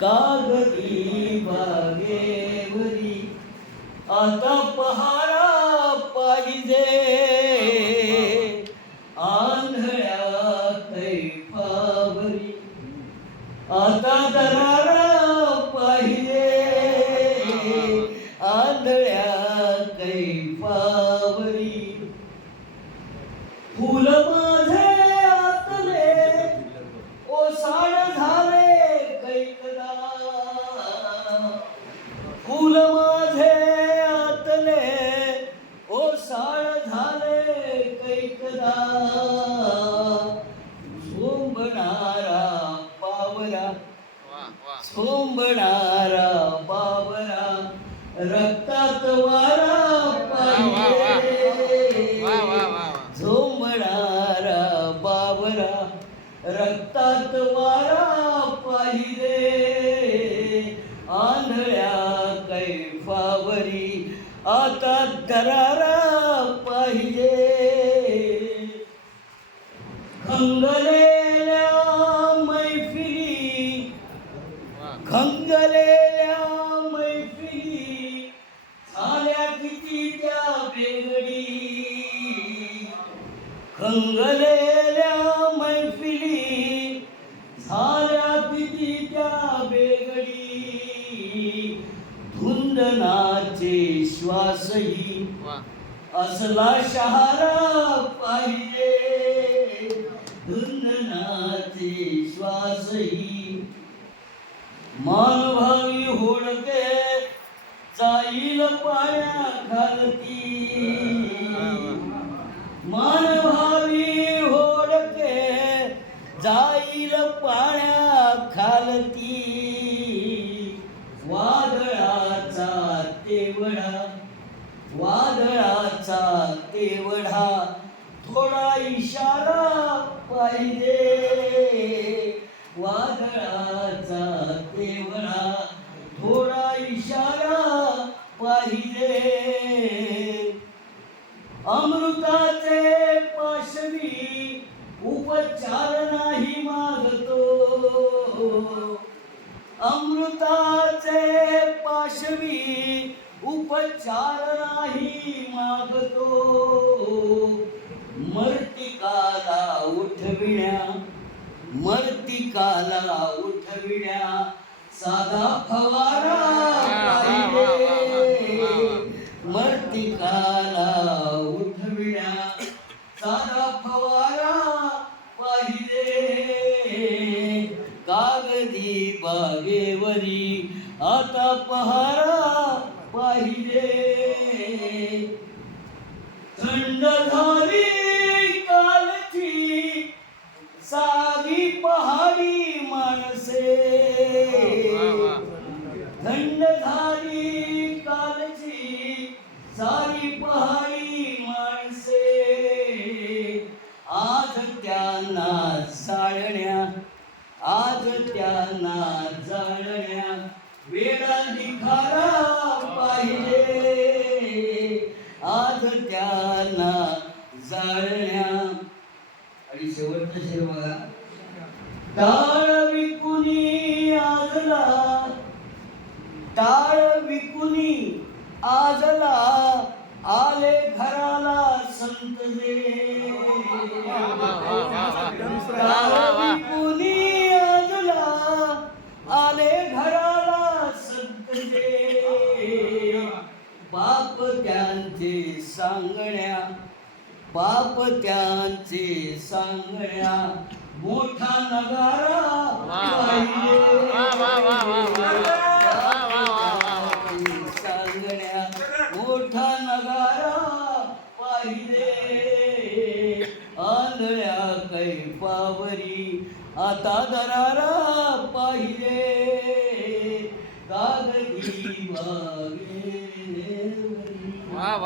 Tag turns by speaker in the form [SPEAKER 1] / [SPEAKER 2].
[SPEAKER 1] कागदी बागेवरी. आता पहारा पाहिजे. आंधळ्या कैफावरी आता दरारा पाहिजे. आंधळ्या कैफावरी फुलमा झोंबणारा बाबरा रक्तात वारा खंगलेल्या मैफिली झाल्या किती त्या बेगडी. धुंदनाचे श्वासही असला शहारा पाहिजे. धुंदनाचे श्वासही मानभावी होडके जाईल पाया खालती वादळाचा तेवढा थोडा इशारा पाहिजे. वादळाचा तेवढा थोडा इशारा पाहिजे. अमृताचे पाशवी उपचार नाही मागतो. अमृताचे पाशवी उपचार नाही मागतो. मर्तिकाला उठविण्या मर्तिकाला उठविण्या साधा फवारा मर्तिकाला उठविण्या साधा फवारा पाहिजे. कागदी बागेवरी आता पहारा पाहिले. थंड झाली कालची साधी पहाडी माणसे. थंड झाली कालची सारी पहाडी माणसे. आज त्यांना जाळण्या आज त्यांना जाळण्या. वेळा निखारा पाहिजे आज त्यांना जाळण्या. आणि शेवटचं शेर बघा. टाळ विकुनी आजला. टाळ विकुनी आजला. आले घराला संत त्यांचे सांगण्या पाप त्यांचे सांगण्या. मोठा नगारा पाहिजे. सांगण्या मोठा नगारा पाहिले आंधळ्या कैपावरी आता दरारा पाहिले कागदी